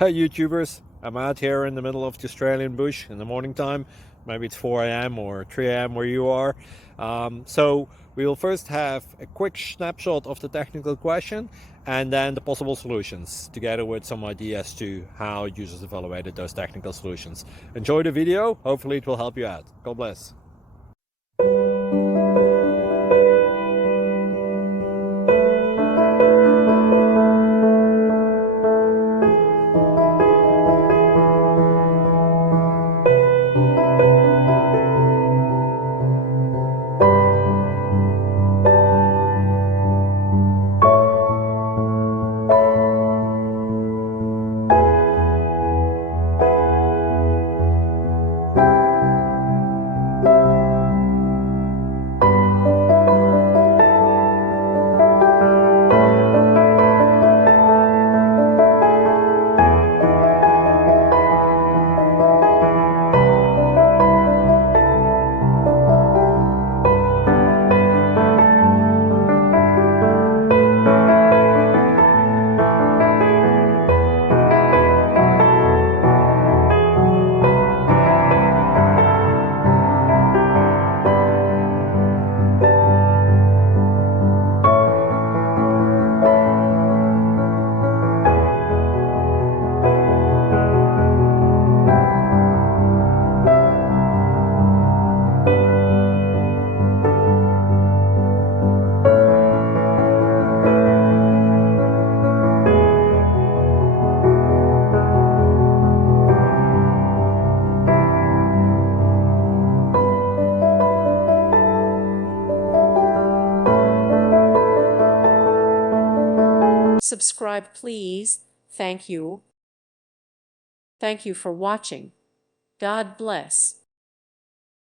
Hey YouTubers, I'm out here in the middle of the Australian bush in the morning time. Maybe it's 4 a.m. or 3 a.m. where you are. So we will first have a quick snapshot of the technical question and then the possible solutions, together with some ideas to how users evaluated those technical solutions. Enjoy the video, hopefully it will help you out. God bless. Subscribe, please. Thank you. Thank you for watching. God bless.